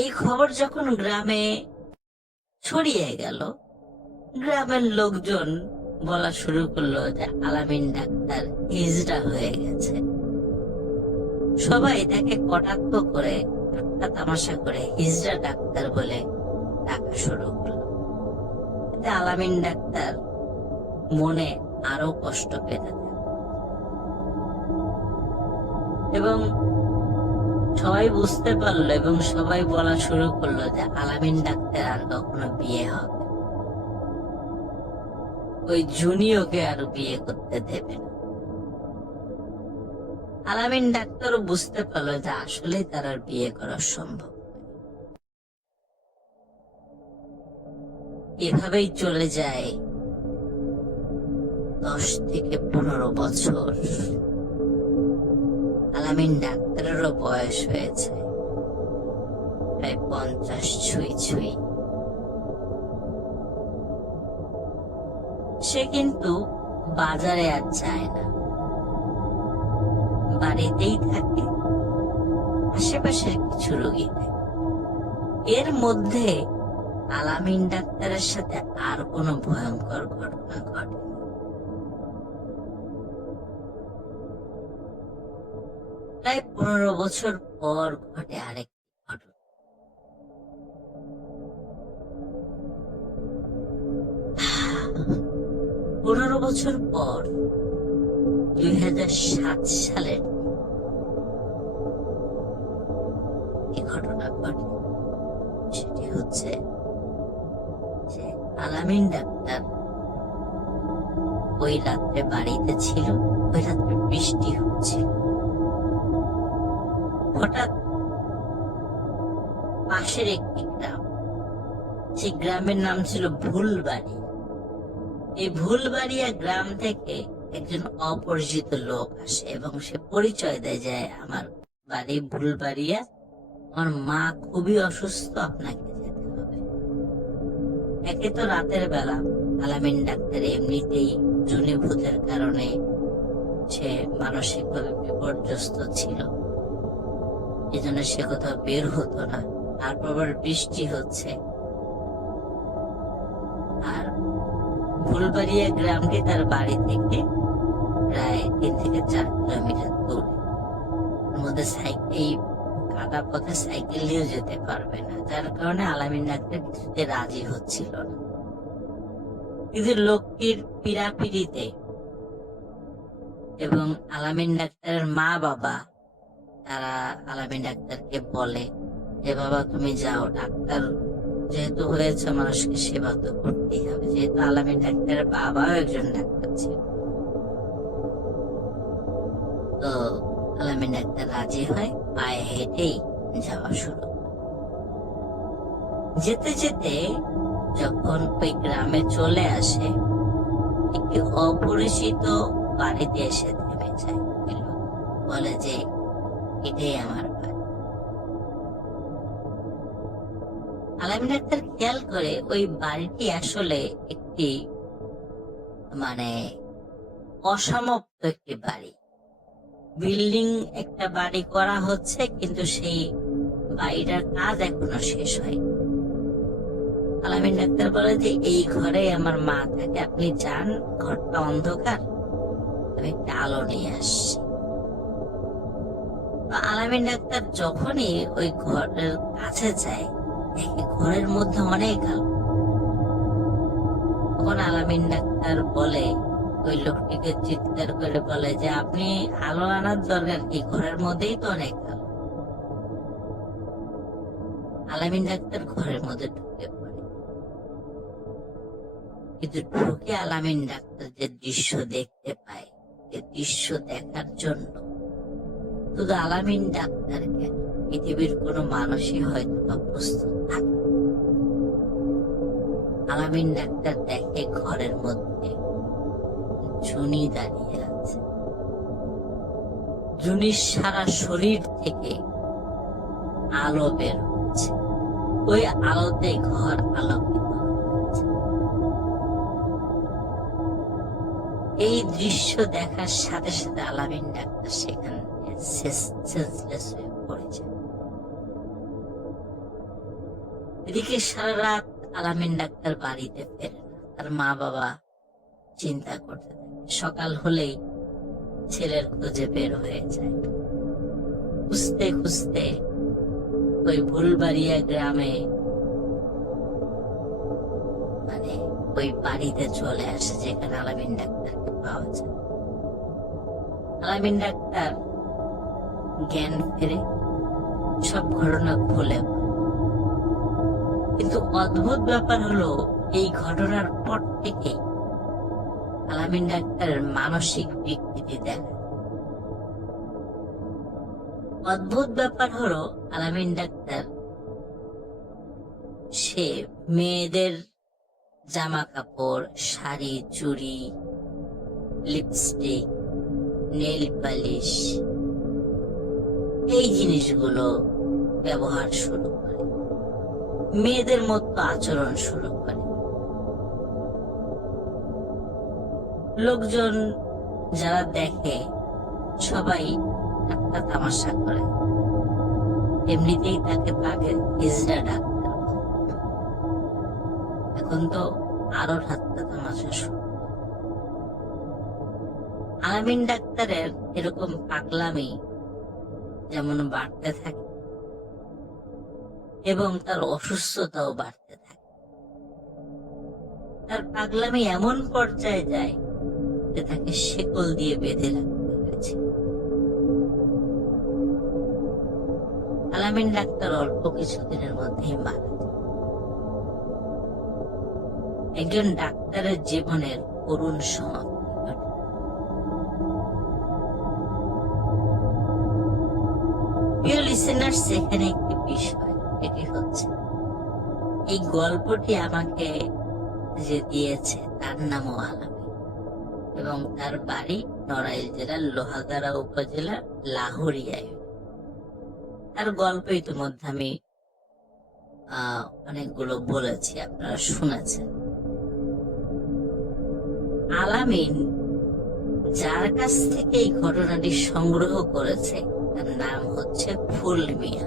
এই খবর যখন গ্রামে ছড়িয়ে গেল, গ্রামের লোকজন বলা শুরু করলো যে আলামিন ডাক্তার হিজড়া হয়ে গেছে। সবাই তাকে কটাক্ষ করে, ঠাট্টা তামাশা করে হিজড়া ডাক্তার বলে ডাকা শুরু করলো। এতে আলামিন ডাক্তার মনে আরো কষ্ট পেতে থাকে এবং সবাই বুঝতে পারলো এবং সবাই বলা শুরু করলো যে আলামিন ডাক্তার আর কখনো বিয়ে হবে, ওই জুনি ওকে আর বিয়ে করতে দেবে না। আলামিন ডাক্তারও বুঝতে পারলো যে আসলে তার আর বিয়ে করা সম্ভব। এভাবেই চলে যায় 10 থেকে 15 বছর। আলামিন ডাক্তারেরও বয়স হয়েছে প্রায় 50 ছুঁই ছুঁই। সে কিন্তু বাজারে আর যায় না, বাড়িতেই থাকে, আশেপাশের কিছু রোগী থাকে। এর মধ্যে আলামিন ডাক্তারের সাথে আর কোনো ভয়ঙ্কর ঘটনা ঘটে। প্রায় 15 বছর পর ঘটে আরেকটি ঘটনা। 15 বছর পর 2007 সালের এই ঘটনা ঘটে। সেটি হচ্ছে যে আলামিন ডাক্তার ওই রাত্রে বাড়িতে ছিল। ওই রাত্রে বৃষ্টি হচ্ছিল। হঠাৎ পাশের একটি গ্রাম, সেই গ্রামের নাম ছিল ভুলবাড়ি। এই ভুলবাড়িয়া গ্রাম থেকে একজন অপরিচিত লোক আসে এবং সে পরিচয় দেয় যে আমার বাড়ি ভুলবাড়িয়া, আমার মা খুবই অসুস্থ, আপনাকে যেতে হবে। একে তো রাতের বেলা আলামিন ডাক্তার এমনিতেই জুনি ভূতের কারণে সে মানসিকভাবে বিপর্যস্ত ছিল, এজন্য সে কোথাও বের হতো না। তারপর বৃষ্টি হচ্ছে, আর ফুলবাড়িয়া গ্রামটি তার বাড়ি থেকে প্রায় 3 থেকে 4 কিলোমিটার দূরে। মধ্যে এই কাদা পথে সাইকেল নিয়েও যেতে পারবে না, যার কারণে আলামিন ডাক্তার কিছুতে রাজি হচ্ছিল না। কিন্তু লোকটির পীড়াপিড়িতে এবং আলামিন ডাক্তারের মা বাবা তারা আলামিন ডাক্তারকে বলে যে বাবা তুমি যাও, ডাক্তার যেহেতু হয়েছে মানুষকে সেবা তো করতেই হবে। যেহেতু আলামিন ডাক্তারের বাবাও একজন ডাক্তার ছিল, তো আলামিন ডাক্তার রাজি হয়, পায়ে হেঁটেই যাওয়া শুরু। যেতে যেতে যখন ওই গ্রামে চলে আসে, একটি অপরিচিত বাড়িতে এসে থেমে যায়। বলে যে এটাই আমার বাড়ি। আলামিন ডাক্তার খেয়াল করে ওই বাড়িটি আসলে একটি অসমাপ্ত একটি বাড়ি। বিল্ডিং একটা বাড়ি করা হচ্ছে, কিন্তু সেই বাড়িটার কাজ এখনো শেষ হয়নি। আলামিন ডাক্তার বলে যে এই ঘরে আমার মা থাকে, আপনি যান, ঘরটা অন্ধকার, আমি একটা আলো নিয়ে আসছি। আলামিন ডাক্তার যখনই ওই ঘরের কাছে যায়, দেখে ঘরের মধ্যে অনেক আলো। তখন আলামিন ডাক্তার বলে, ওই লোকটিকে চিৎকার করে বলে যে আপনি আলো আনার দরকার কি, ঘরের মধ্যেই তো অনেক আলো। আলামিন ডাক্তার ঘরের মধ্যে ঢুকে পড়ে, কিন্তু ঢুকে আলামিন ডাক্তার যে দৃশ্য দেখতে পায়, এই দৃশ্য দেখার জন্য শুধু আলামিন ডাক্তার কেন, পৃথিবীর কোনো মানুষই হয়তো বা প্রস্তুত থাকে। আলামিন ডাক্তার দেখে ঘরের মধ্যে জুনি দাঁড়িয়ে আছে। জুনির সারা শরীর থেকে আলো বের হচ্ছে, ওই আলোতে ঘর আলোকিত হচ্ছে। এই দৃশ্য দেখার সাথে সাথে আলামিন ডাক্তার সেখানে সেন্সলেস হয়ে পড়েছে। এদিকে সারা রাত আলামিন ডাক্তার বাড়িতে ফেরে না। তার মা বাবা চিন্তা করতে থাকে। সকাল হলেই ছেলের খোঁজে বের হয়ে যায়। খুঁজতে খুঁজতে ওই ভুলবাড়িয়া গ্রামে ওই বাড়িতে চলে আসে যেখানে আলামিন ডাক্তারকে পাওয়া যায়। আলামিন ডাক্তার জ্ঞান ফেরে, সব ঘটনা খুলে বলে। কিন্তু অদ্ভুত ব্যাপার হলো, এই ঘটনার পর থেকে আলামিন ডাক্তারের মানসিক বিকৃতি দেখা। অদ্ভুত ব্যাপার হলো, আলামিন ডাক্তার সে মেয়েদের জামা কাপড়, শাড়ি, চুড়ি, লিপস্টিক, নেল পালিশ, এই জিনিসগুলো ব্যবহার শুরু করে, মেয়েদের মতো আচরণ শুরু করে। লোকজন যারা দেখে সবাই ঠাট্টা তামাশা করে। এমনিতেই তাকে তাকে হিজড়া ডাক্তার বলে। এখন তো আরো ঠাট্টা তামাশা শুরু। আলামিন ডাক্তারের এরকম পাগলামি যেমন বাড়তে থাকে এবং তার অসুস্থতাও বাড়তে থাকে। তার পাগলামি এমন পর্যায়ে যায় যে তাকে শেকল দিয়ে বেঁধে রাখতে হয়েছে। আলামিন ডাক্তার অল্প কিছুদিনের মধ্যেই মারা যায়। একজন ডাক্তারের জীবনের করুণ সমাপ্তি ঘটে। প্রিয় লিসেনার্স, এখানে একটি বিষয়, এটি হচ্ছে এই গল্পটি আমাকে যে দিয়েছে তার নামও আলামিন এবং তার বাড়ি নড়াইল জেলার লোহাগাড়া উপজেলার লাহোরিয়ায়। তার গল্প ইতিমধ্যে আমি অনেকগুলো বলেছি, আপনারা শুনেছেন। আলামিন যার কাছ থেকে এই ঘটনাটি সংগ্রহ করেছে তার নাম হচ্ছে ফুল মিয়া।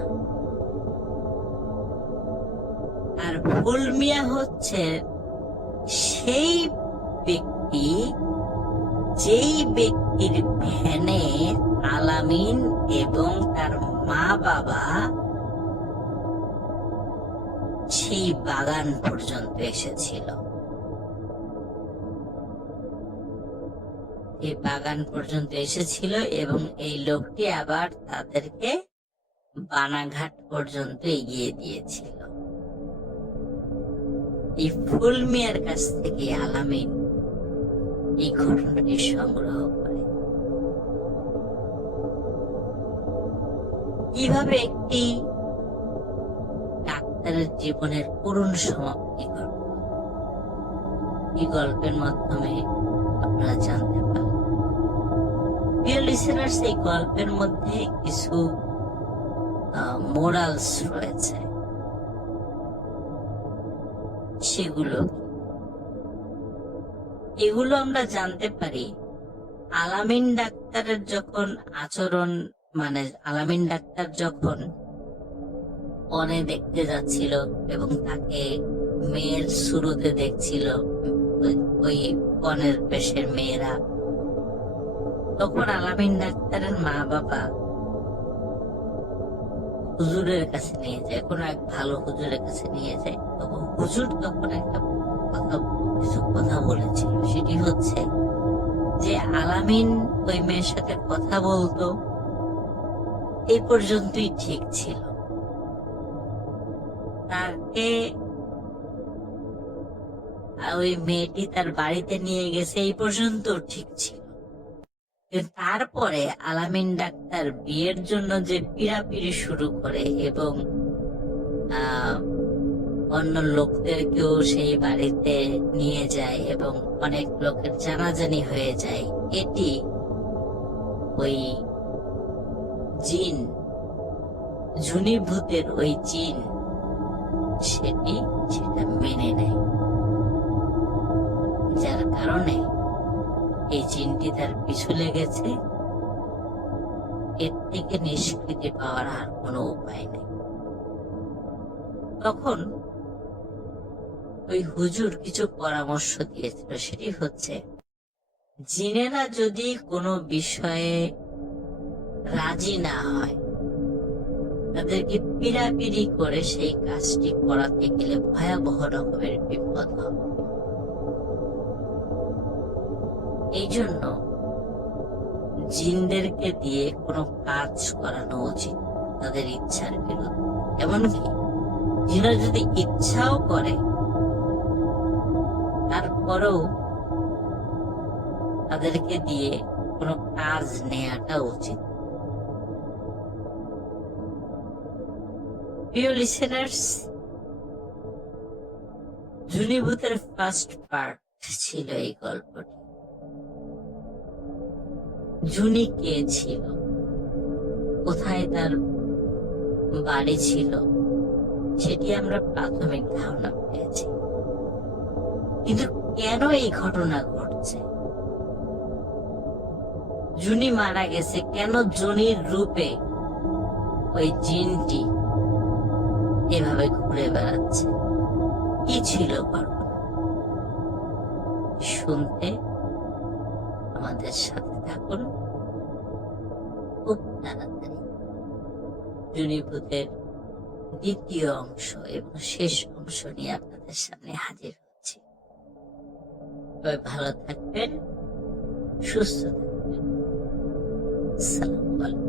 আর ফুল মিয়া হচ্ছে সেই ব্যক্তি যেই ব্যক্তির ভ্যানে আলামিন এবং তার মা বাবা সেই বাগান পর্যন্ত এসেছিল। এই বাগান পর্যন্ত এসেছিল এবং এই লোকটি আবার তাদেরকে বানাঘাট পর্যন্ত এগিয়ে দিয়েছিল। এই ফুল মিয়ার কাছ থেকে আলামিন এই ঘটনাটি সংগ্রহ করে। কিভাবে একটি ডাক্তারের জীবনের করুণ সমাপ্তি ঘটল, এই গল্পের মাধ্যমে আপনারা জানতে পারেন। প্রিয় লিসেনার্স, এই গল্পের মধ্যে কিছু মোরালস রয়েছে। সেগুলো এগুলো আমরা জানতে পারি আলামিন ডাক্তারের যখন আচরণ, মানে আলামিন ডাক্তার যখন পণে দেখতে যাচ্ছিল এবং তাকে মেয়ের শুরুতে দেখছিল ওই পণের পেশের মেয়েরা, তখন আলামিন ডাক্তারের মা বাবা হুজুরের কাছে নিয়ে যায়, কোনো এক ভালো হুজুরের কাছে নিয়ে যায়। তখন হুজুর তখন একটা কিছু কথা বলেছিল, সেটি হচ্ছে যে আলামিন ওই মেয়ের সাথে কথা বলতো, এই পর্যন্তই ঠিক ছিল। তাকে ওই মেয়েটি তার বাড়িতে নিয়ে গেছে, এই পর্যন্ত ঠিক ছিল। তারপরে আলামিন ডাক্তার বিয়ের জন্য যে পিড়াপিড়ি শুরু করে এবং অন্য লোকদেরকেও সেই বাড়িতে নিয়ে যায় এবং অনেক লোকের জানাজানি হয়ে যায়, এটি ওই জিন, ঝুনিভূতের ওই জিন সেটা মেনে নেয়, যার কারণে এই জিনটি তার পিছু লেগেছে। এর থেকে নিষ্কৃতি পাওয়ার আর কোনো উপায় নেই। তখন ওই হুজুর কিছু পরামর্শ দিয়েছিল, সেটি হচ্ছে জিনেরা যদি কোনো বিষয়ে রাজি না হয়, তাদেরকে পিড়াপিড়ি করে সেই কাজটি করাতে গেলে ভয়াবহ রকমের বিপদ হবে। এই জন্য জিনদেরকে দিয়ে কোনো কাজ করানো উচিত, তাদের ইচ্ছার বিরুদ্ধে। এমনকি জিন যদি ইচ্ছাও করে তারপরেও তাদেরকে দিয়ে কোনো কাজ নেওয়াটা উচিত। প্রিয় লিসেনার্স, জুনিভূতের ফার্স্ট পার্ট ছিল এই গল্পটি। জুনি কে ছিল, কোথায় তার বাড়ি ছিল, সেটি আমরা প্রাথমিক ধারণা পেয়েছি। কিন্তু কেন এই ঘটনা ঘটছে? জুনি মারা গেছে কেন? জুনির রূপে ওই জিনটি এভাবে ঘুরে বেড়াচ্ছে, কি ছিল ঘটনা? শুনতে আমাদের সাথে থাকুন। খুব তাড়াতাড়ি জুনিভূতের দ্বিতীয় অংশ এবং শেষ অংশ নিয়ে আপনাদের সামনে হাজির হচ্ছি। সবাই ভালো থাকবেন, সুস্থ থাকবেন। আসসালামু আলাইকুম।